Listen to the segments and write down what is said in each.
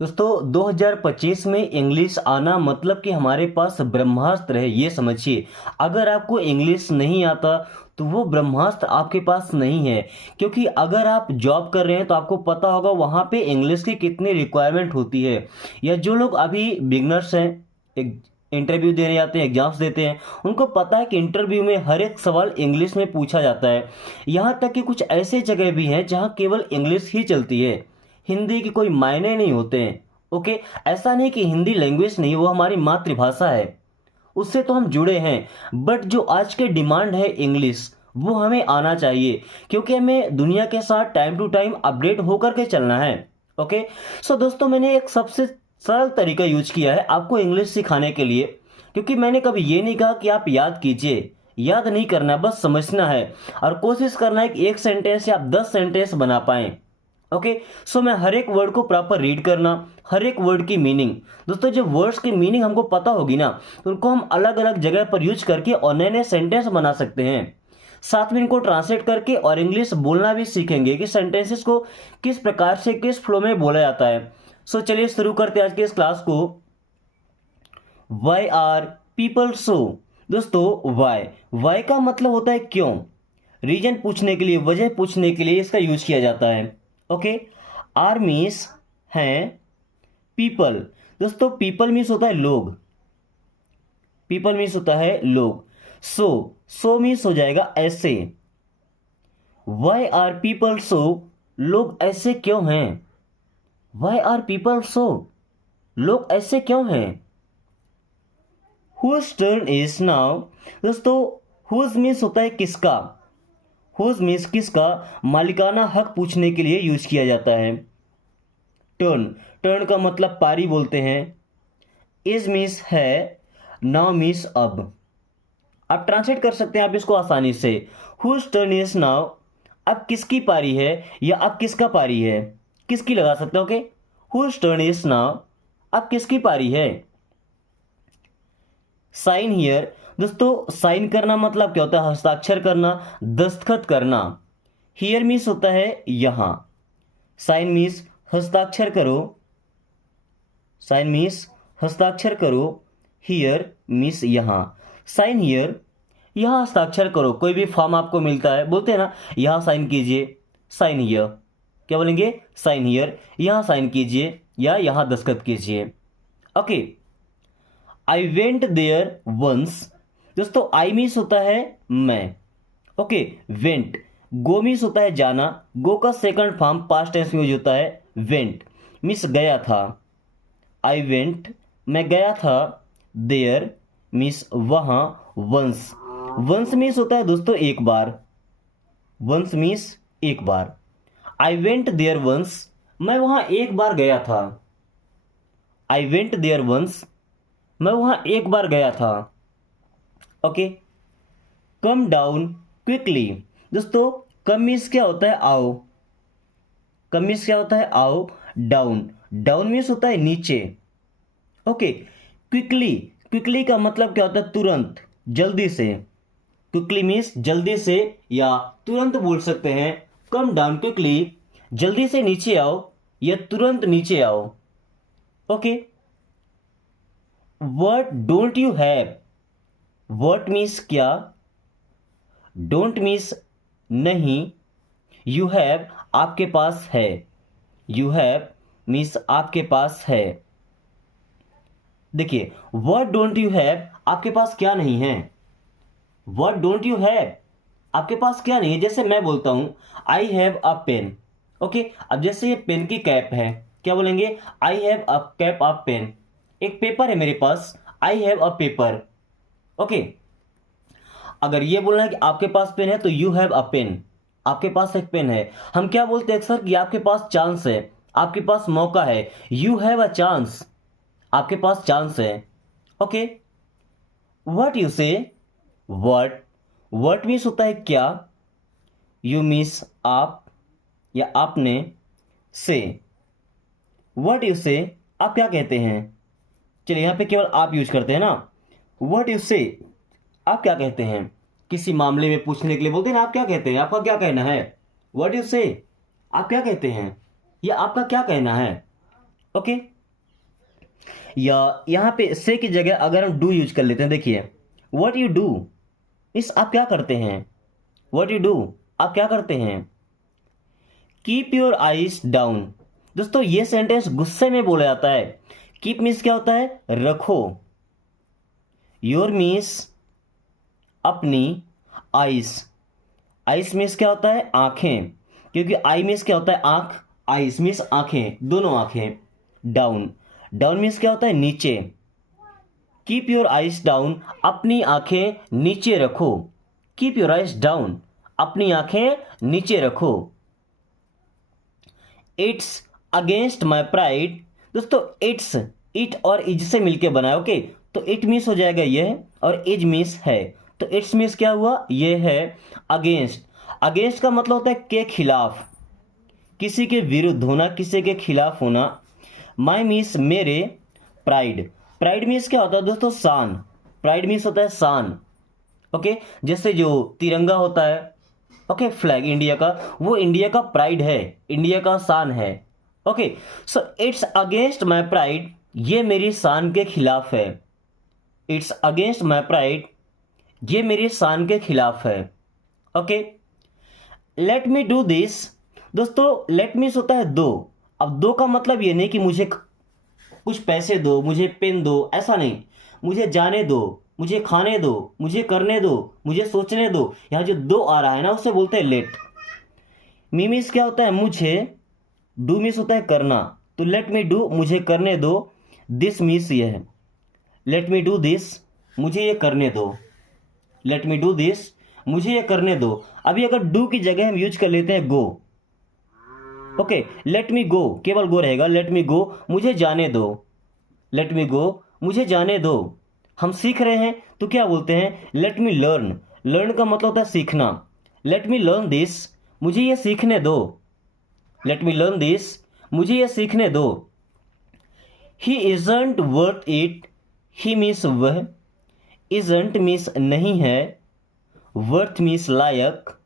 दोस्तों 2025 में इंग्लिश आना मतलब कि हमारे पास ब्रह्मास्त्र है, ये समझिए। अगर आपको इंग्लिश नहीं आता तो वो ब्रह्मास्त्र आपके पास नहीं है। क्योंकि अगर आप जॉब कर रहे हैं तो आपको पता होगा वहाँ पे इंग्लिश की कितनी रिक्वायरमेंट होती है। या जो लोग अभी बिगनर्स हैं, एक इंटरव्यू देने जाते हैं, एग्जाम्स देते हैं, उनको पता है कि इंटरव्यू में हर एक सवाल इंग्लिश में पूछा जाता है। यहाँ तक कि कुछ ऐसे जगह भी हैं जहाँ केवल इंग्लिश ही चलती है, हिंदी के कोई मायने नहीं होते हैं। ओके, ऐसा नहीं कि हिंदी लैंग्वेज नहीं, वो हमारी मातृभाषा है, उससे तो हम जुड़े हैं। बट जो आज के डिमांड है इंग्लिश, वो हमें आना चाहिए, क्योंकि हमें दुनिया के साथ टाइम टू टाइम अपडेट होकर के चलना है। ओके, सो दोस्तों मैंने एक सबसे सरल तरीका यूज किया है आपको इंग्लिश सिखाने के लिए। क्योंकि मैंने कभी ये नहीं कहा कि आप याद कीजिए, याद नहीं करना है, बस समझना है और कोशिश करना है कि एक सेंटेंस या आप 10 सेंटेंस बना पाएं। ओके, सो मैं हर एक वर्ड को प्रॉपर रीड करना, हर एक वर्ड की मीनिंग। दोस्तों जब वर्ड्स की मीनिंग हमको पता होगी ना, तो उनको हम अलग अलग जगह पर यूज करके और नए नए सेंटेंस बना सकते हैं। साथ में इनको ट्रांसलेट करके और इंग्लिश बोलना भी सीखेंगे कि सेंटेंसेस को किस प्रकार से किस फ्लो में बोला जाता है। सो चलिए शुरू करते हैं आज के इस क्लास को। Why are people so. दोस्तों वाई का मतलब होता है क्यों। रीजन पूछने के लिए, वजह पूछने के लिए इसका यूज किया जाता है। ओके, आर मीन्स हैं, पीपल। दोस्तों पीपल मीन्स होता है लोग, पीपल मीन्स होता है लोग। सो सो मीन्स हो जाएगा ऐसे। वाई आर पीपल सो, लोग ऐसे क्यों हैं। वाई आर पीपल सो, लोग ऐसे क्यों हैं। Whose turn is now. दोस्तों हुज मीन्स होता है किसका, हुज मीन्स किसका, मालिकाना हक पूछने के लिए यूज किया जाता है। टर्न, टर्न का मतलब पारी बोलते हैं। इज मीन्स है, नाउ मीन्स अब। आप ट्रांसलेट कर सकते हैं आप इसको आसानी से। हुज टर्न इज नाउ, अब किसकी पारी है या अब किसका पारी है, किसकी लगा सकते हो। Okay, whose turn is now, अब किसकी पारी है। Sign here. दोस्तों साइन करना मतलब क्या होता है, हस्ताक्षर करना, दस्तखत करना। हियर मीन्स होता है यहां, साइन मीन्स हस्ताक्षर करो, साइन मीन्स हस्ताक्षर करो। हियर मीन्स यहां, साइन हियर, यहां हस्ताक्षर करो। कोई भी फॉर्म आपको मिलता है, बोलते हैं ना यहां साइन कीजिए, साइन हियर। क्या बोलेंगे, साइन हियर, यहां साइन कीजिए या यहां दस्तखत कीजिए। Okay, I went there once. दोस्तों आई मीन्स होता है मैं। ओके, वेंट, गो मीन्स होता है जाना, गो का सेकंड फॉर्म पास्ट टेंस में यूज होता है वेंट, मीन्स गया था। आई वेंट, मैं गया था। देयर मीन्स वहां। वंस, वंस मीन्स होता है दोस्तों एक बार, वंस मीन्स एक बार। आई वेंट देयर वंस, मैं वहां एक बार गया था। आई वेंट देयर वंस, मैं वहां एक बार गया था। Okay, come down quickly. दोस्तों कम मीन्स क्या होता है, आओ। कम मीन्स क्या होता है, आओ। डाउन, डाउन मीन्स होता है नीचे। ओके, क्विकली, क्विकली का मतलब क्या होता है, तुरंत, जल्दी से। क्विकली मीन्स जल्दी से या तुरंत बोल सकते हैं। कम डाउन क्विकली, जल्दी से नीचे आओ या तुरंत नीचे आओ। Okay, what don't you have. What means क्या, डोंट मीन्स नहीं, यू हैव आपके पास है। यू हैव मीन्स आपके पास है। देखिए व्हाट डोंट यू हैव, आपके पास क्या नहीं है। व्हाट डोंट यू हैव, आपके पास क्या नहीं है। जैसे मैं बोलता हूं I have a pen. Okay, अब जैसे ये पेन की कैप है, क्या बोलेंगे, I have a cap of pen. एक पेपर है मेरे पास, I have a paper. Okay, अगर ये बोलना है कि आपके पास पेन है तो यू हैव अ पेन, आपके पास एक पेन है। हम क्या बोलते हैं अक्सर कि आपके पास चांस है, आपके पास मौका है। यू हैव अ चांस, आपके पास चांस है। ओके, व्हाट यू से। व्हाट, व्हाट मीन्स होता है क्या, यू मीन्स आप या आपने, से, व्हाट यू से, आप क्या कहते हैं। चलिए यहाँ पे केवल आप यूज करते हैं ना। व्हाट यू से, आप क्या कहते हैं। किसी मामले में पूछने के लिए बोलते हैं ना, आप क्या कहते हैं, आपका क्या कहना है। व्हाट यू से, आप क्या कहते हैं या आपका क्या कहना है। ओके। या यहाँ पे से की जगह अगर हम डू यूज कर लेते हैं, देखिए व्हाट यू डू, इस आप क्या करते हैं, व्हाट यू डू आप क्या करते हैं। कीप योर आइज डाउन, दोस्तों ये सेंटेंस गुस्से में बोला जाता है। कीप मीन्स क्या होता है, रखो। योर मीन्स अपनी, आइज, आइज मीन्स क्या होता है, आंखें, क्योंकि आई मीन्स क्या होता है, आंख, आइज मीन्स आंखें, दोनों आंखें। डाउन, डाउन मीन्स क्या होता है, नीचे। कीप योर आइज डाउन, अपनी आंखें नीचे रखो। कीप योर आइज डाउन, अपनी आंखें नीचे रखो। इट्स अगेंस्ट माई प्राइड, दोस्तों इट्स, इट और इज से मिलकर बना है। ओके, तो इट मीन्स हो जाएगा यह और इज मीन्स है, तो इट्स मीन्स क्या हुआ, यह है। अगेंस्ट, अगेंस्ट का मतलब होता है के खिलाफ, किसी के विरुद्ध होना, किसी के खिलाफ होना। माई मीन्स मेरे, प्राइड, प्राइड मीन्स क्या होता है दोस्तों, शान, प्राइड मीन्स होता है शान। ओके, जैसे जो तिरंगा होता है, ओके, फ्लैग इंडिया का, वो इंडिया का प्राइड है, इंडिया का शान है। Okay, so it's against my pride, ये मेरी शान के खिलाफ है। इट्स अगेंस्ट माई प्राइड, ये मेरी शान के खिलाफ है। Okay, let me do this, दोस्तों लेट मीन्स होता है दो। अब दो का मतलब ये नहीं कि मुझे कुछ पैसे दो, मुझे पेन दो, ऐसा नहीं। मुझे जाने दो, मुझे खाने दो, मुझे करने दो, मुझे सोचने दो। यहाँ जो दो आ रहा है ना, उसे बोलते हैं लेट। मी मीन्स क्या होता है, मुझे, डू मीन्स होता है करना, तो लेट मी डू, मुझे करने दो। दिस मीन्स ये है, लेट मी डू दिस, मुझे ये करने दो। लेट मी डू दिस, मुझे ये करने दो। अभी अगर डू की जगह हम यूज कर लेते हैं गो, ओके, लेट मी गो, केवल गो रहेगा। लेट मी गो, मुझे जाने दो। लेट मी गो, मुझे जाने दो। हम सीख रहे हैं तो क्या बोलते हैं, लेट मी लर्न, लर्न का मतलब होता है सीखना। लेट मी लर्न दिस, मुझे ये सीखने दो। लेट मी लर्न दिस, मुझे ये सीखने दो। He isn't worth it, he means वह, इजंट मीन्स नहीं है, वर्थ मीन्स लायक,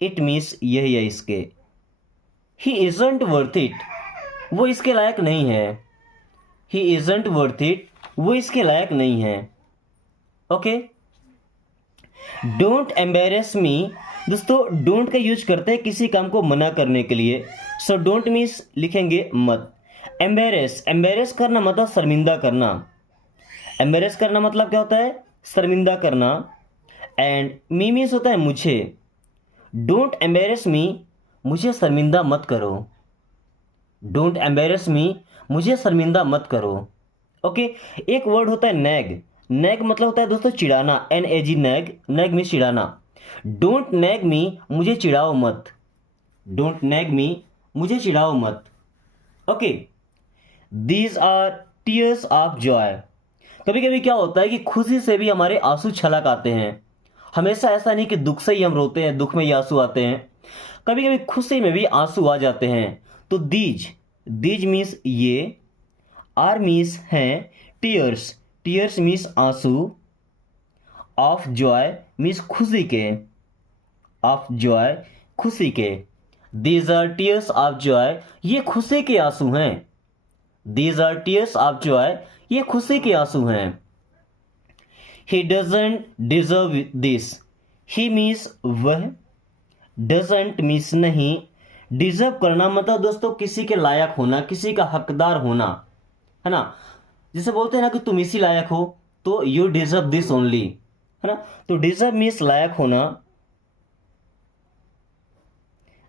इट मीन्स यही है इसके। ही इजंट वर्थ इट, वो इसके लायक नहीं है। ही इजंट वर्थ इट, वो इसके लायक नहीं है। ओके, डोंट एम्बेरस मी, दोस्तों डोंट का यूज करते हैं किसी काम को मना करने के लिए। सो डोंट मीन्स लिखेंगे मत। एम्बेरस, एम्बेरस करना मतलब शर्मिंदा करना। एम्बेरस करना मतलब क्या होता है, शर्मिंदा करना। एंड मी मीन्स होता है मुझे। डोंट एम्बेरस मी, मुझे शर्मिंदा मत करो। डोंट एम्बेरस मी, मुझे शर्मिंदा मत करो। ओके, एक वर्ड होता है नैग, नैग मतलब होता है दोस्तों चिढ़ाना, NAG नैग, नैग मीन्स चिढ़ाना। डोंट नैग मी, मुझे चिढ़ाओ मत। डोंट नैग मी, मुझे चिढ़ाओ मत। Okay, these are tears of joy, कभी कभी क्या होता है कि खुशी से भी हमारे आंसू छलक आते हैं। हमेशा ऐसा नहीं कि दुख से ही हम रोते हैं, दुख में ही आंसू आते हैं, कभी कभी खुशी में भी आंसू आ जाते हैं। तो दीज, दीज मीन्स ये, आर मीन्स हैं, टीयर्स, टीयर्स मीन्स आंसू, ऑफ जॉय मीन्स खुशी के, ऑफ जॉय खुशी के। These are tears of joy, ये खुशी के आंसू हैं। These are tears of joy, ये खुशी के आंसू हैं। He doesn't deserve this, he means वह, डजंट मीन्स नहीं, डिजर्व करना मतलब दोस्तों किसी के लायक होना, किसी का हकदार होना, है ना। जैसे बोलते हैं ना कि तुम इसी लायक हो, तो यू डिजर्व दिस ओनली, है ना। तो डिजर्व मीन्स लायक होना,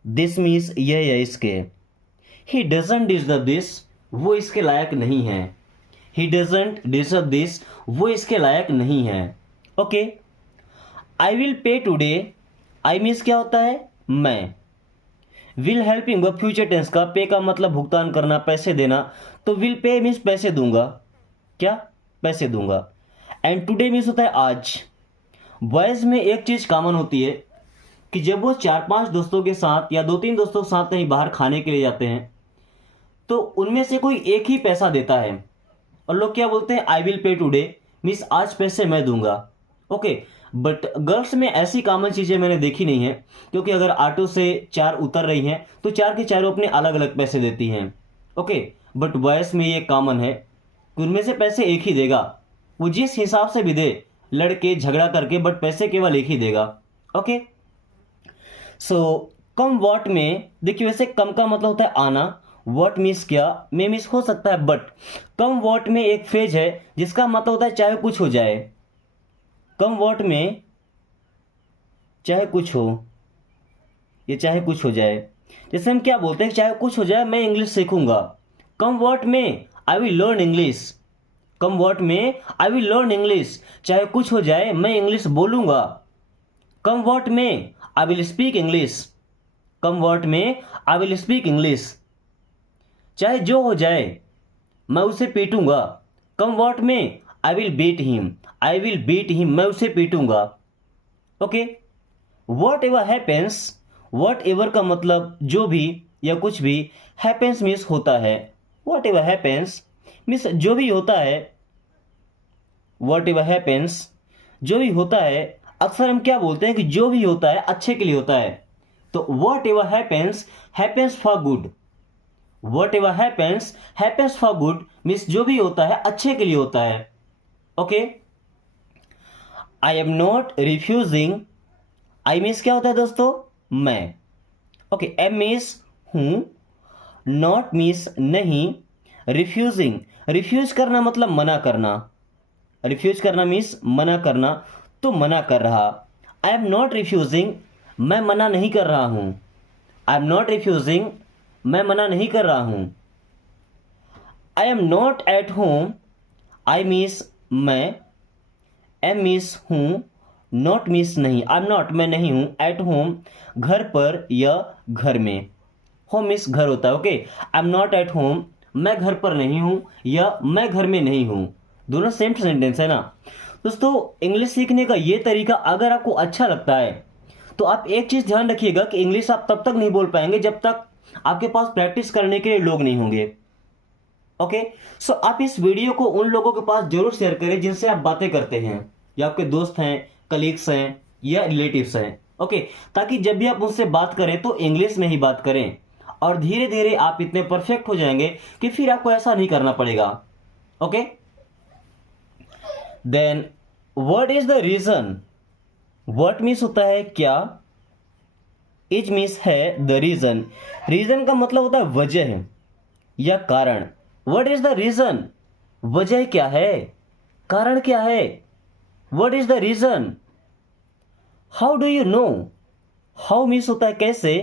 दिस मीन्स यह है इसके। ही डजंट डिजर्व दिस, वो इसके लायक नहीं है। ही डजंट डिजर्व दिस, वो इसके लायक नहीं है। Okay, I will pay today, I means क्या होता है, मैं। विल हेल्पिंग, वो फ्यूचर टेंस का, पे का मतलब भुगतान करना, पैसे देना, तो विल पे मीन्स पैसे दूंगा, क्या, पैसे दूंगा। एंड टुडे मीन्स होता है आज। बॉयज में एक चीज कॉमन होती है कि जब वो 4-5 दोस्तों के साथ या 2-3 दोस्तों के साथ कहीं बाहर खाने के लिए जाते हैं, तो उनमें से कोई एक ही पैसा देता है और लोग क्या बोलते हैं, I will pay today means आज पैसे मैं दूंगा। ओके, बट गर्ल्स में ऐसी कॉमन चीजें मैंने देखी नहीं है, क्योंकि अगर ऑटो से 4 उतर रही हैं तो 4 के चारों अपने अलग अलग पैसे देती हैं। ओके, बट बॉयज़ में ये कॉमन है कि उनमें से पैसे एक ही देगा, वो जिस हिसाब से भी दे, लड़के झगड़ा करके, बट पैसे केवल एक ही देगा। ओके, सो कम वॉट में देखिए, वैसे कम का मतलब होता है आना, वॉट मीन्स क्या, में मीन्स हो सकता है, बट कम वॉट में एक फ्रेज है जिसका मतलब होता है चाहे कुछ हो जाए। कम वॉट में चाहे कुछ हो, ये चाहे कुछ हो जाए। जैसे हम क्या बोलते हैं, चाहे कुछ हो जाए मैं English सीखूंगा। Come what may I will learn English. Come what may I will learn English, चाहे कुछ हो जाए मैं इंग्लिश बोलूंगा। कम what may I will speak English. Come what may I will speak English, चाहे जो हो जाए मैं उसे पीटूंगा। Come what may I will beat him. I will beat him, मैं उसे पीटूंगा। Okay, whatever happens, whatever का मतलब जो भी या कुछ भी, हैपेंस मीन्स होता है। वॉट एवर हैपेंस मीन्स जो भी होता है। वॉट एवर हैपेंस, जो भी होता है। अक्सर हम क्या बोलते हैं कि जो भी होता है अच्छे के लिए होता है, तो what ever happens, happens for good. What ever happens, happens for good means जो भी होता है अच्छे के लिए होता है। Okay, I am not refusing, I means क्या होता है दोस्तों, मैं। ओके, एम मीन्स हूं, नॉट मीन्स नहीं, रिफ्यूजिंग, रिफ्यूज करना मतलब मना करना। रिफ्यूज करना मीन्स मना करना, तो मना कर रहा। आई एम नॉट रिफ्यूजिंग, मैं मना नहीं कर रहा हूं। आई एम नॉट रिफ्यूजिंग, मैं मना नहीं कर रहा हूं। I am not at home, I means मैं, एम मीन्स हूं, नॉट मीन्स नहीं, आई एम नॉट मैं नहीं हूं, एट होम घर पर या घर में। होम मीन्स घर होता है। Okay, I am not at home, मैं घर पर नहीं हूं या मैं घर में नहीं हूं, दोनों सेम सेंटेंस है ना। दोस्तों, इंग्लिश सीखने का ये तरीका अगर आपको अच्छा लगता है तो आप एक चीज ध्यान रखिएगा कि इंग्लिश आप तब तक नहीं बोल पाएंगे जब तक आपके पास प्रैक्टिस करने के लिए लोग नहीं होंगे। ओके, सो आप इस वीडियो को उन लोगों के पास जरूर शेयर करें जिनसे आप बातें करते हैं, या आपके दोस्त हैं, कलीग्स हैं या रिलेटिव्स हैं। ओके, ताकि जब भी आप उनसे बात करें तो इंग्लिश में ही बात करें, और धीरे धीरे आप इतने परफेक्ट हो जाएंगे कि फिर आपको ऐसा नहीं करना पड़ेगा। Okay, then what is the reason, what means होता है क्या, इज मीन्स है द रीजन। रीजन का मतलब होता है वजह या कारण। व्हाट इज द रीजन, वजह क्या है, कारण क्या है। What is the reason, how do you know, how means होता है कैसे।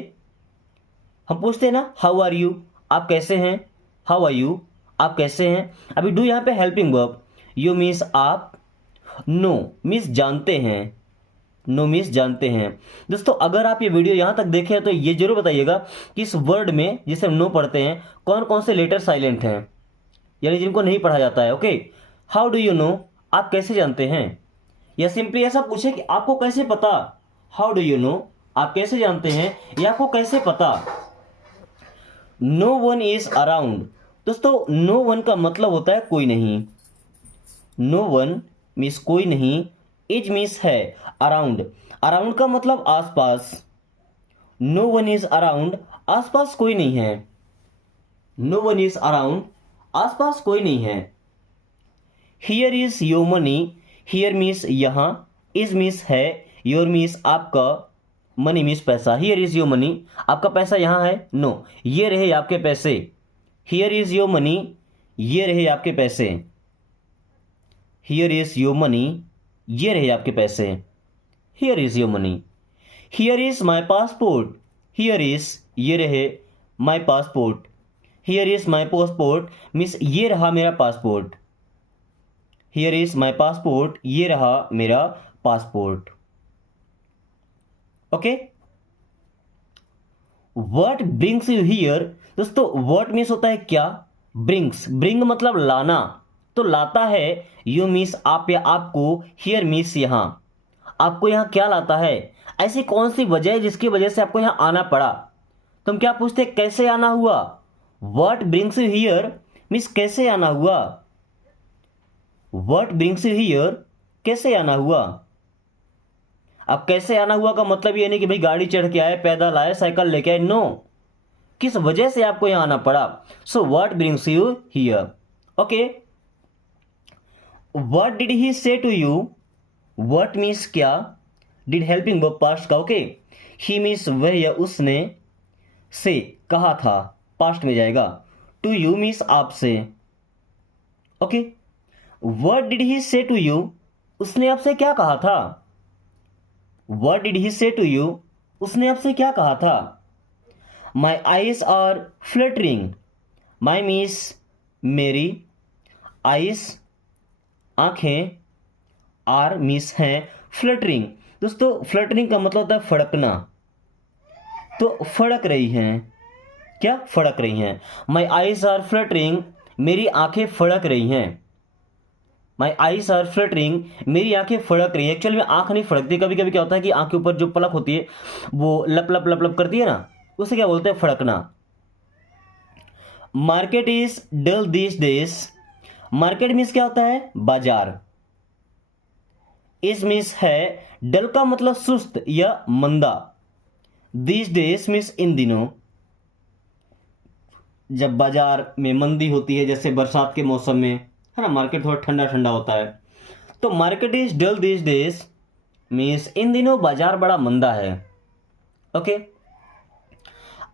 हम पूछते हैं ना हाउ आर यू, आप कैसे हैं, हाउ आर यू, आप कैसे हैं। अभी डू यहां पे हेल्पिंग वर्ब, यू मीन्स आप, नो मीन्स जानते हैं, नो मीन्स जानते हैं। दोस्तों, अगर आप ये वीडियो यहां तक देखे हैं तो ये जरूर बताइएगा कि इस वर्ड में जिसे हम नो पढ़ते हैं कौन कौन से लेटर साइलेंट हैं, यानी जिनको नहीं पढ़ा जाता है। Okay, how do you no, आप कैसे जानते हैं, या सिंपली ऐसा पूछे कि आपको कैसे पता। हाउ डू यू नो, आप कैसे जानते हैं, या आपको कैसे पता। नो वन इज अराउंड, दोस्तों नो वन का मतलब होता है कोई नहीं। नो वन मीन्स कोई नहीं, इज मीन्स है, अराउंड, अराउंड का मतलब आसपास। नो वन इज अराउंड, आसपास कोई नहीं है। नो वन इज अराउंड, आसपास कोई नहीं है। Here is your money, here means यहां, इज मीन्स है, योर मीन्स आपका, मनी मीन्स पैसा। हियर इज योर मनी, आपका पैसा यहां है। नो, ये रहे आपके पैसे। हियर इज योर मनी, ये रहे आपके पैसे। हियर इज योर मनी, ये रहे आपके पैसे। Here is your money. Here is my passport, here is, ये रहे, माई passport. Here is my passport means ये रहा मेरा passport. Here is my passport, ये रहा मेरा passport. Okay, what brings you here, दोस्तों व्हाट मीन्स होता है क्या, ब्रिंग्स, ब्रिंग मतलब लाना, तो लाता है। यू मीन्स आप या आपको, हियर मीन्स यहां, आपको यहां क्या लाता है, ऐसी कौन सी वजह है जिसकी वजह से आपको यहां आना पड़ा। तुम क्या पूछते कैसे आना हुआ, what brings you here means कैसे आना हुआ। व्हाट ब्रिंग्स यू हियर, कैसे आना हुआ। अब कैसे आना हुआ का मतलब ये नहीं कि भाई गाड़ी चढ़ के आए, पैदल आए, साइकिल लेके आए, नो, किस वजह से आपको यहाँ आना पड़ा। So what brings you here. Okay, what did he से टू यू, व्हाट मीन्स क्या, डिड हेल्पिंग वर्ब पास्ट का। ओके, ही मीन्स वह या उसने, से कहा था पास्ट में जाएगा, टू यू मीन्स आपसे। ओके, व्हाट डिड ही से टू यू, उसने आपसे क्या कहा था। व्हाट डिड ही से टू यू, उसने आपसे क्या कहा था। My eyes are fluttering, my means मेरी, आईज आंखें, आर मीन्स हैं, फ्लटरिंग। दोस्तों फ्लटरिंग का मतलब होता है फड़कना, तो फड़क रही हैं, क्या फड़क रही हैं। माई आईज आर फ्लटरिंग, मेरी आंखें फड़क रही हैं। माई आईज आर फ्लटरिंग, मेरी आंखें फड़क रही हैं। एक्चुअल में आंख नहीं फड़कती, कभी कभी क्या होता है कि आंख के ऊपर जो पलक होती है वो लप लप लप लप करती है ना, उसे क्या बोलते हैं, फड़कना। Market is dull this days, market means क्या होता है, बाजार। इज मीन्स है, डल का मतलब सुस्त या मंदा। दिस डेज मीन्स इन दिनों, जब बाजार में मंदी होती है, जैसे बरसात के मौसम में, है ना, मार्केट थोड़ा ठंडा ठंडा होता है। तो market is dull this days means इन दिनों बाजार बड़ा मंदा है। Okay,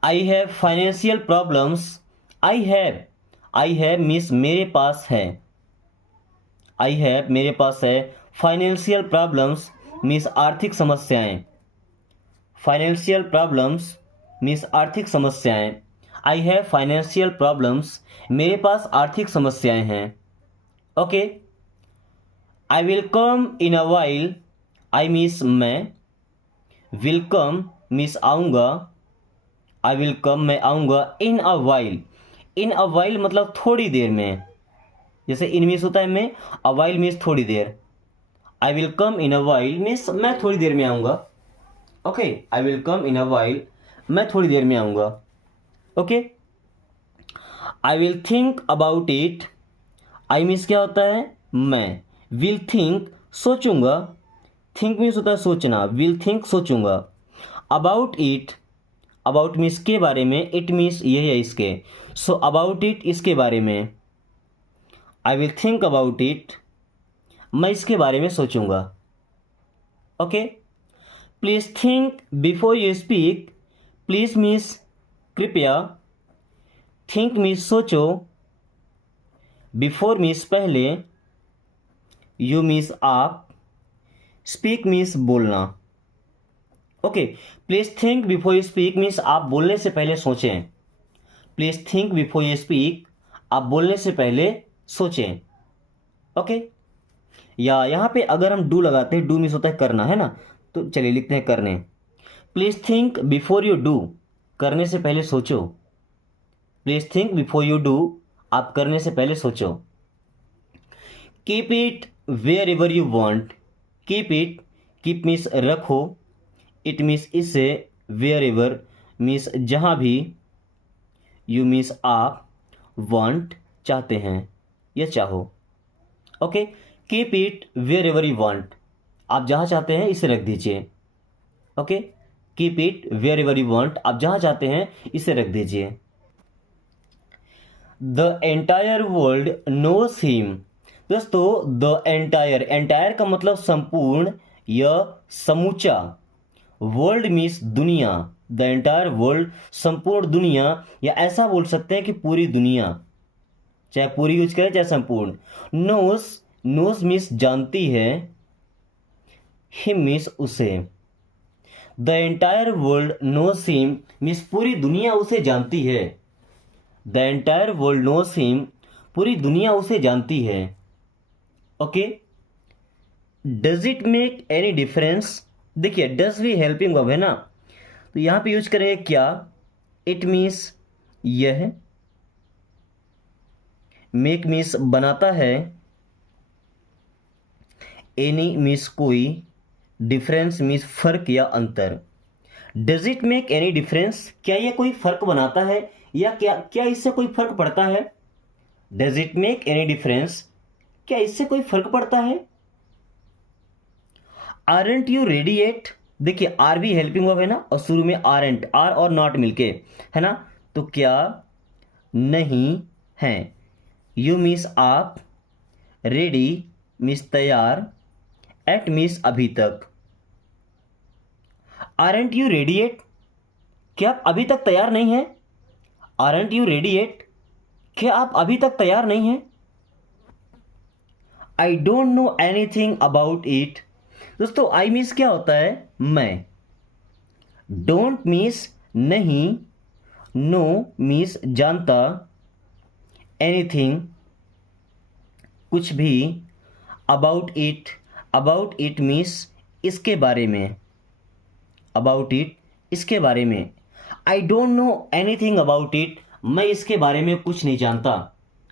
I have financial problems, I have means मेरे पास है, आई हैव मेरे पास है, फाइनेंशियल प्रॉब्लम्स मीन्स आर्थिक समस्याएं, फाइनेंशियल प्रॉब्लम्स मीन्स आर्थिक समस्याएं। आई हैव फाइनेंशियल प्रॉब्लम्स, मेरे पास आर्थिक समस्याएं हैं। Okay, I will come in a while, I means मैं, विल कम मीन्स आऊँगा, आई विल कम मैं आऊँगा, इन a while, in a while मतलब थोड़ी देर में, जैसे इन मीन्स होता है मैं, अ वाइल मीन्स थोड़ी देर। I will come in a while means मैं थोड़ी देर में आऊँगा। Okay, I will come in a while, मैं थोड़ी देर में आऊँगा। Okay, I will think about it, I means क्या होता है, मैं, विल थिंक सोचूंगा, थिंक मीन्स होता है सोचना, विल थिंक सोचूंगा। अबाउट इट, अबाउट मीन्स के बारे में, इट मीन्स ये है इसके, सो अबाउट इट इसके बारे में। I will think about it, मैं इसके बारे में सोचूंगा। Okay, please think before you speak, please means कृपया, थिंक मीन्स सोचो, बिफोर मीन्स पहले, यू मीन्स आप, स्पीक मीन्स बोलना। Okay, please think before you speak means आप बोलने से पहले सोचें। Please think before you speak, आप बोलने से पहले सोचें। ओके, या यहाँ पे अगर हम डू लगाते हैं, डू मीन्स होता है करना, है ना, तो चलिए लिखते हैं करने। Please think before you do, करने से पहले सोचो। Please think before you do, आप करने से पहले सोचो। Keep it wherever you want, keep it, keep means रखो, इट मीन्स इससे, वेयर एवर मीन्स जहाँ भी, यू मीन्स आप, वॉन्ट चाहते हैं या चाहो। Okay, keep it wherever you want, आप जहाँ चाहते हैं इसे रख दीजिए। Okay, keep it wherever you want, आप जहाँ चाहते हैं इसे रख दीजिए। The entire world knows him, दोस्तों द एंटायर, एंटायर का मतलब संपूर्ण या समूचा, वर्ल्ड मीन्स दुनिया, द एंटायर वर्ल्ड संपूर्ण दुनिया, या ऐसा बोल सकते हैं कि पूरी दुनिया, चाहे पूरी यूज करें चाहे संपूर्ण। नोस, नोस मीन्स जानती है, हिम मीन्स उसे। The entire world knows him means पूरी दुनिया उसे जानती है। The entire world knows him, पूरी दुनिया उसे जानती है। Okay, does it make any difference, देखिए डज भी हेल्पिंग वर्ब है ना, तो यहां पे यूज करेंगे क्या, इट मीन्स यह, मेक मीन्स बनाता है, एनी मीन्स कोई, डिफरेंस मीन्स फर्क या अंतर। Does it make any difference, क्या यह कोई फर्क बनाता है या क्या इससे कोई फर्क पड़ता है। Does it make any difference, क्या इससे कोई फर्क पड़ता है। आरंट यू रेडी येट, देखिए आर भी हेल्पिंग वर्ब है ना, और शुरू में आरंट, आर और नॉट मिलके, है ना, तो क्या नहीं है। यू मीन्स आप, रेडी मीन्स तैयार, एट मीन्स अभी तक। आरंट यू रेडी एट, क्या आप अभी तक तैयार नहीं हैं। आरंट यू रेडी एट, क्या आप अभी तक तैयार नहीं हैं। आई don't know anything about it. दोस्तों आई मीन्स क्या होता है, मैं। डोंट मीन्स नहीं, नो मीन्स जानता, एनीथिंग कुछ भी, अबाउट इट मीन्स इसके बारे में, अबाउट इट इसके बारे में। आई don't know anything about it, मैं इसके बारे में कुछ नहीं जानता।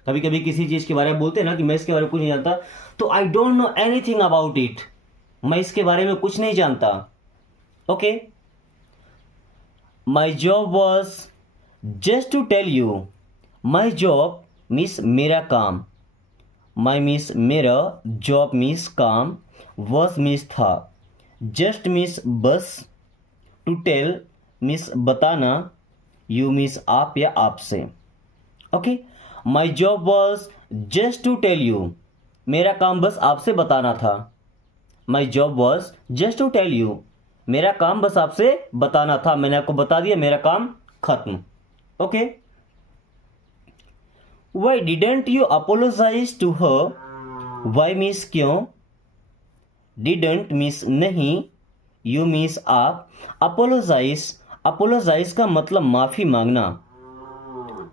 कभी कभी किसी चीज़ के बारे में बोलते हैं ना कि मैं इसके बारे में कुछ नहीं जानता, तो I don't know anything about it, मैं इसके बारे में कुछ नहीं जानता। Okay, my job was, just to tell you, my job means मेरा काम, माई मीन्स मेरा, जॉब मीन्स काम, वॉज मीन्स था, जस्ट मीन्स बस, टू टेल मीन्स बताना, यू मीन्स आप या आपसे। Okay, my job was just to tell you, मेरा काम बस आपसे बताना था। My job was just to tell you, मेरा काम बस आपसे बताना था, मैंने आपको बता दिया, मेरा काम खत्म। Okay, why didn't you apologise to her, why means क्यों, डिडेंट मीन्स नहीं, यू मीन्स आप, अपोलोजाइज का मतलब माफी मांगना,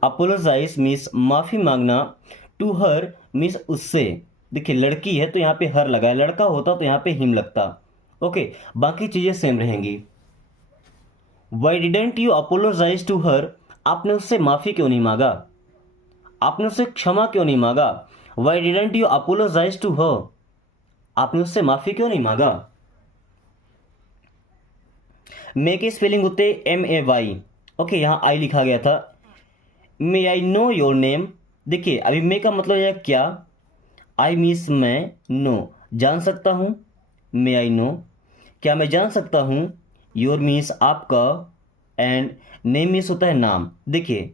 अपोलोजाइज मीन्स माफी मांगना, टू हर मीन्स उससे। देखिए लड़की है तो यहाँ पे हर लगा है, लड़का होता तो यहाँ पे हिम लगता। ओके, बाकी चीजें सेम रहेंगी। Why didn't you apologise to her, आपने उससे माफी क्यों नहीं मांगा, आपने उससे क्षमा क्यों नहीं मांगा। Why didn't you apologise to her, आपने उससे माफी क्यों नहीं मांगा। मे के स्पेलिंग होते MAY। ओके, यहाँ आई लिखा गया था। मे आई नो योर नेम, देखिए अभी मे का मतलब है क्या, आई मीन्स मैं, नो जान सकता हूँ, मे आई नो क्या मैं जान सकता हूँ, योर मीन्स आपका, एंड नेम मीन्स होता है नाम। देखिए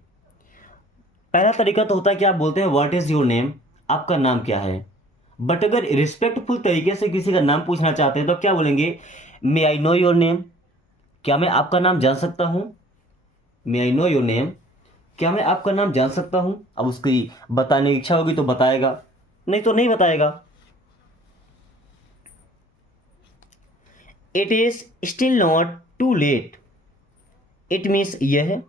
पहला तरीका तो होता है कि आप बोलते हैं व्हाट इज योर नेम, आपका नाम क्या है। बट अगर रिस्पेक्टफुल तरीके से किसी का नाम पूछना चाहते हैं तो क्या बोलेंगे, मे आई नो योर नेम, क्या मैं आपका नाम जान सकता हूं। मे आई नो योर नेम, क्या मैं आपका नाम जान सकता हूं। अब उसकी बताने की इच्छा होगी तो बताएगा, नहीं तो नहीं बताएगा। It is still not too late, it means यह,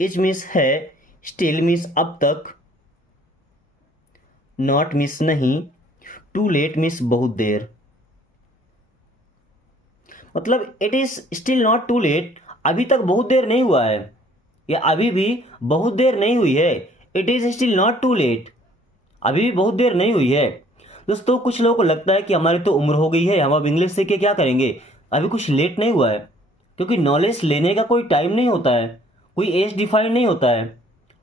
इज मीन्स है, स्टिल मीन्स अब तक, नॉट मीन्स नहीं, टू लेट मीन्स बहुत देर। मतलब it is still not too late, अभी तक बहुत देर नहीं हुआ है, या अभी भी बहुत देर नहीं हुई है। It is still not too late, अभी भी बहुत देर नहीं हुई है। दोस्तों कुछ लोगों को लगता है कि हमारी तो उम्र हो गई है, हम अब इंग्लिश सीख के क्या करेंगे, अभी कुछ लेट नहीं हुआ है। क्योंकि नॉलेज लेने का कोई टाइम नहीं होता है, कोई एज डिफाइन नहीं होता है।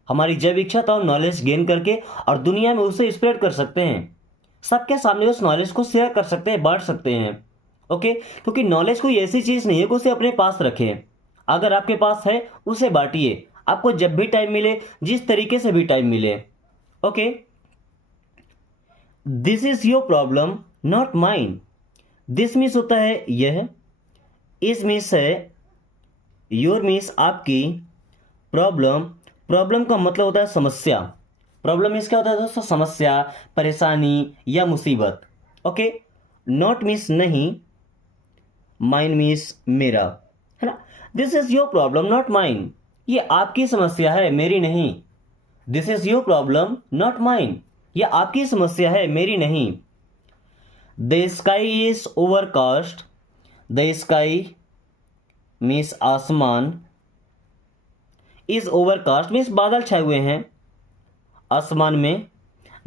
हमारी जब इच्छा तो हम नॉलेज गेन करके और दुनिया में उसे स्प्रेड कर सकते हैं, सबके सामने उस नॉलेज को शेयर कर सकते हैं, बांट सकते हैं। ओके, क्योंकि नॉलेज कोई ऐसी चीज़ नहीं है कि उसे अपने पास रखें। अगर आपके पास है उसे बांटिए, आपको जब भी टाइम मिले, जिस तरीके से भी टाइम मिले। Okay, this is your problem not mine, this means होता है यह, इज मीन्स है, योर मीन्स आपकी, प्रॉब्लम, प्रॉब्लम का मतलब होता है समस्या। प्रॉब्लम मीन्स क्या होता है दोस्तों, समस्या, परेशानी या मुसीबत। ओके, नॉट मीन्स नहीं, माइन मीन्स मेरा, है ना। This is your problem not mine, ये आपकी समस्या है मेरी नहीं। This is your problem not mine, ये आपकी समस्या है मेरी नहीं। The sky is overcast, the sky means आसमान, इज ओवरकास्ट मीन्स बादल छाए हुए हैं, आसमान में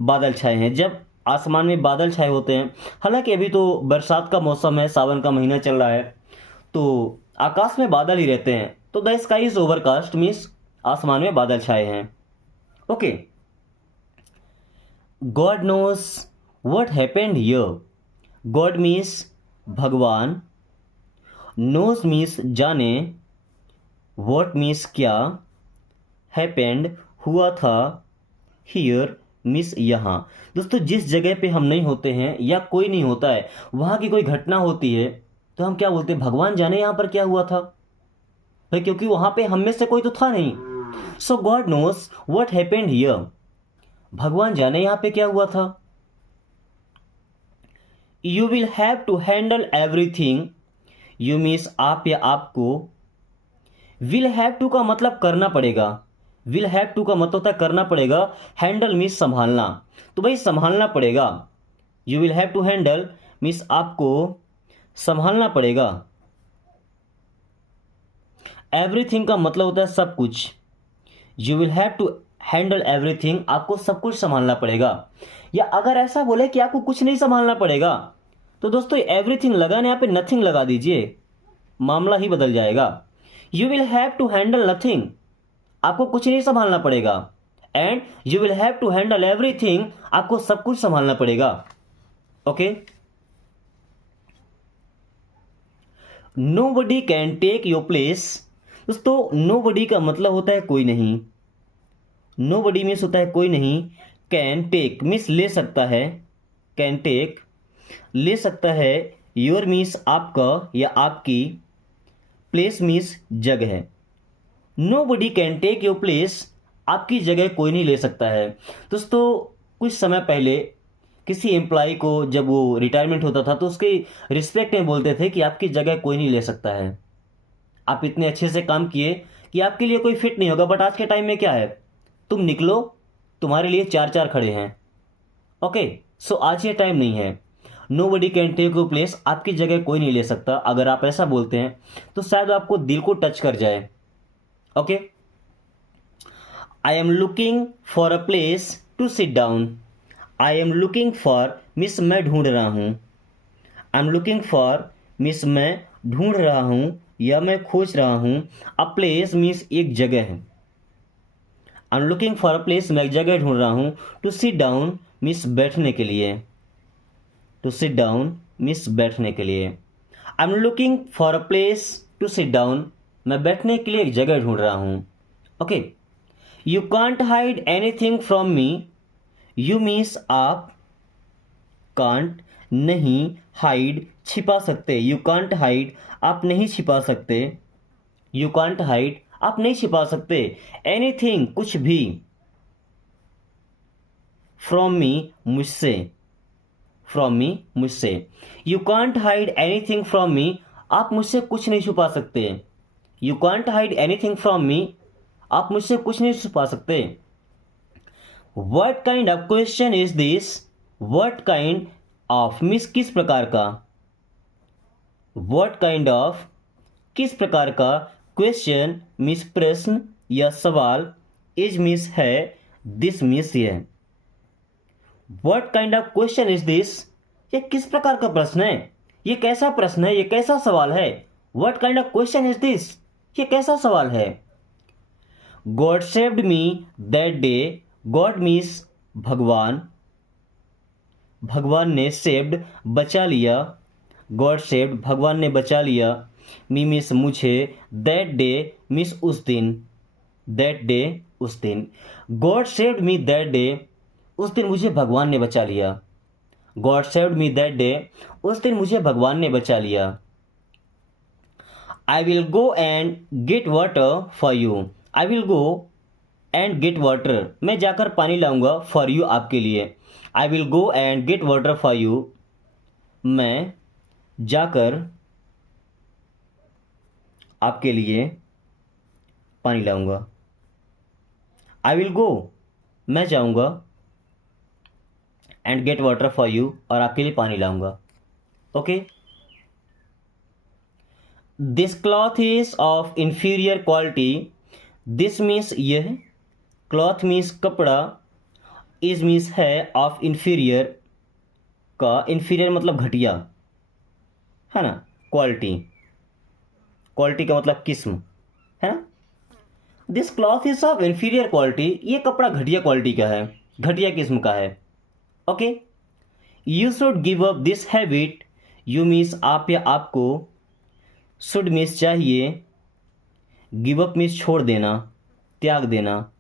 बादल छाए हैं। जब आसमान में बादल छाए होते हैं, हालांकि अभी तो बरसात का मौसम है, सावन का महीना चल रहा है, तो आकाश में बादल ही रहते हैं। तो the sky is overcast means आसमान में बादल छाए हैं। Okay, God knows what happened here, God means भगवान, नोज मीन्स जाने, व्हाट मीन्स क्या, हैपेंड हुआ था, हियर मिस यहाँ। दोस्तों जिस जगह पे हम नहीं होते हैं या कोई नहीं होता है, वहाँ की कोई घटना होती है, तो हम क्या बोलते हैं, भगवान जाने यहाँ पर क्या हुआ था भाई, क्योंकि वहाँ पे हम में से कोई तो था नहीं। So God knows what happened here, भगवान जाने यहाँ पे क्या हुआ था। You will have to handle everything, you means आप या आपको। विल हैव टू का मतलब करना पड़ेगा, विल हैव टू का मतलब होता है करना पड़ेगा, हैंडल मीन्स संभालना, तो भाई संभालना पड़ेगा। You will have to handle means आपको संभालना पड़ेगा। एवरीथिंग का मतलब होता है सब कुछ, you will have to handle everything, आपको सब कुछ संभालना पड़ेगा। या अगर ऐसा बोले कि आपको कुछ नहीं संभालना पड़ेगा, तो दोस्तों एवरीथिंग लगाने यहाँ पे नथिंग लगा दीजिए, मामला ही बदल जाएगा। You will have to handle nothing, आपको कुछ नहीं संभालना पड़ेगा। And you will have to handle everything, आपको सब कुछ संभालना पड़ेगा। Okay, nobody can take your place. दोस्तों नोबडी का मतलब होता है कोई नहीं, नोबडी मीन्स होता है कोई नहीं। कैन टेक मीन्स ले सकता है, कैन टेक ले सकता है। योर मीन्स आपका या आपकी, प्लेस मीन्स जगह। Nobody can take your place, आपकी जगह कोई नहीं ले सकता है। दोस्तों कुछ समय पहले किसी एम्प्लॉय को जब वो रिटायरमेंट होता था, तो उसके रिस्पेक्ट में बोलते थे कि आपकी जगह कोई नहीं ले सकता है, आप इतने अच्छे से काम किए कि आपके लिए कोई फिट नहीं होगा। बट आज के टाइम में क्या है, तुम निकलो, तुम्हारे लिए चार चार खड़े हैं। ओके, सो आज ये टाइम नहीं है। Nobody can take your place, आपकी जगह कोई नहीं ले सकता। अगर आप ऐसा बोलते हैं तो शायद आपको दिल को टच कर जाए। Okay, I am looking for a place to sit down. I am looking for miss मैं ढूंढ रहा हूँ, I am looking for miss मैं ढूंढ रहा हूँ या मैं खोज रहा हूँ। अ प्लेस मीन्स एक जगह है, आई am looking for a place मैं एक जगह ढूंढ रहा हूँ। टू सिट डाउन मीन्स बैठने के लिए, टू सिट डाउन मीन्स बैठने के लिए। I am looking for a place to sit down, मैं बैठने के लिए एक जगह ढूंढ रहा हूँ। Okay, you can't hide anything from me, you means आप, कांट नहीं, हाइड छिपा सकते, यू कांट हाइड आप नहीं छिपा सकते, यू कांट हाइड आप नहीं छिपा सकते। एनीथिंग कुछ भी, फ्रॉम मी मुझसे, फ्रॉम मी मुझसे। You can't hide anything from मी, आप मुझसे कुछ नहीं छुपा सकते। You can't hide anything from मी, आप मुझसे कुछ नहीं छुपा सकते। What kind of question is this? What kind of means किस प्रकार का, What kind of किस प्रकार का, क्वेश्चन मीन्स प्रश्न या सवाल, इज मीन्स है, दिस मीन्स यह। What kind of question is this? ये किस प्रकार का प्रश्न है, ये कैसा प्रश्न है, ये कैसा सवाल है। What kind of question is this? ये कैसा सवाल है। God saved me that day, God means भगवान, भगवान ने सेव्ड बचा लिया, गॉड सेव्ड भगवान ने बचा लिया। मी मीन्स मुझे, दैट डे मीन्स उस दिन, दैट डे उस दिन। God saved me that day, उस दिन मुझे भगवान ने बचा लिया। God saved me that day, उस दिन मुझे भगवान ने बचा लिया। I will go and get water for you, I will go and get water, मैं जाकर पानी लाऊंगा, फॉर यू आपके लिए। I will go and get water for you, मैं जाकर आपके लिए पानी लाऊंगा। आई विल गो मैं जाऊंगा, and get water for you और आपके लिए पानी लाऊंगा। Okay, this cloth is of inferior quality, this means यह, क्लॉथ मीन्स कपड़ा, इज मीन्स है, ऑफ इंफीरियर का, इंफीरियर मतलब घटिया है ना, क्वालिटी, क्वालिटी का मतलब किस्म है ना। This cloth is of inferior quality, ये कपड़ा घटिया क्वालिटी का है, घटिया किस्म का है। Okay, you should give up this habit, you means आप या आपको, शुड मीन्स चाहिए, गिव अप मीन्स छोड़ देना, त्याग देना।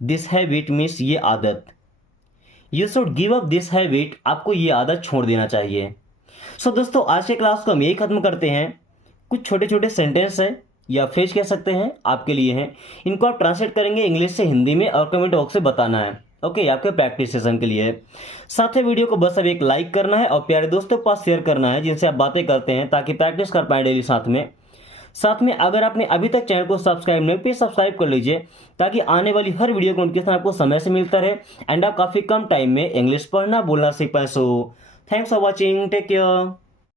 दिस हैबिट मीन्स ये आदत। You should give up this habit, आपको ये आदत छोड़ देना चाहिए। सो दोस्तों आज के क्लास को हम यही खत्म करते हैं। कुछ छोटे छोटे सेंटेंस हैं या फ्रेज कह सकते हैं, आपके लिए हैं। इनको आप ट्रांसलेट करेंगे इंग्लिश से हिंदी में और कमेंट बॉक्स से बताना है। ओके, आपके प्रैक्टिस सेशन के लिए है। साथ में वीडियो को बस अब एक लाइक करना है और प्यारे दोस्तों के पास शेयर करना है जिनसे आप बातें करते हैं, ताकि प्रैक्टिस कर पाए डेली साथ में अगर आपने अभी तक चैनल को सब्सक्राइब नहीं किया, सब्सक्राइब कर लीजिए, ताकि आने वाली हर वीडियो का नोटिफिकेशन आपको समय से मिलता रहे एंड आप काफ़ी कम टाइम में इंग्लिश पढ़ना बोलना सीख पाए। So thanks for watching, take care.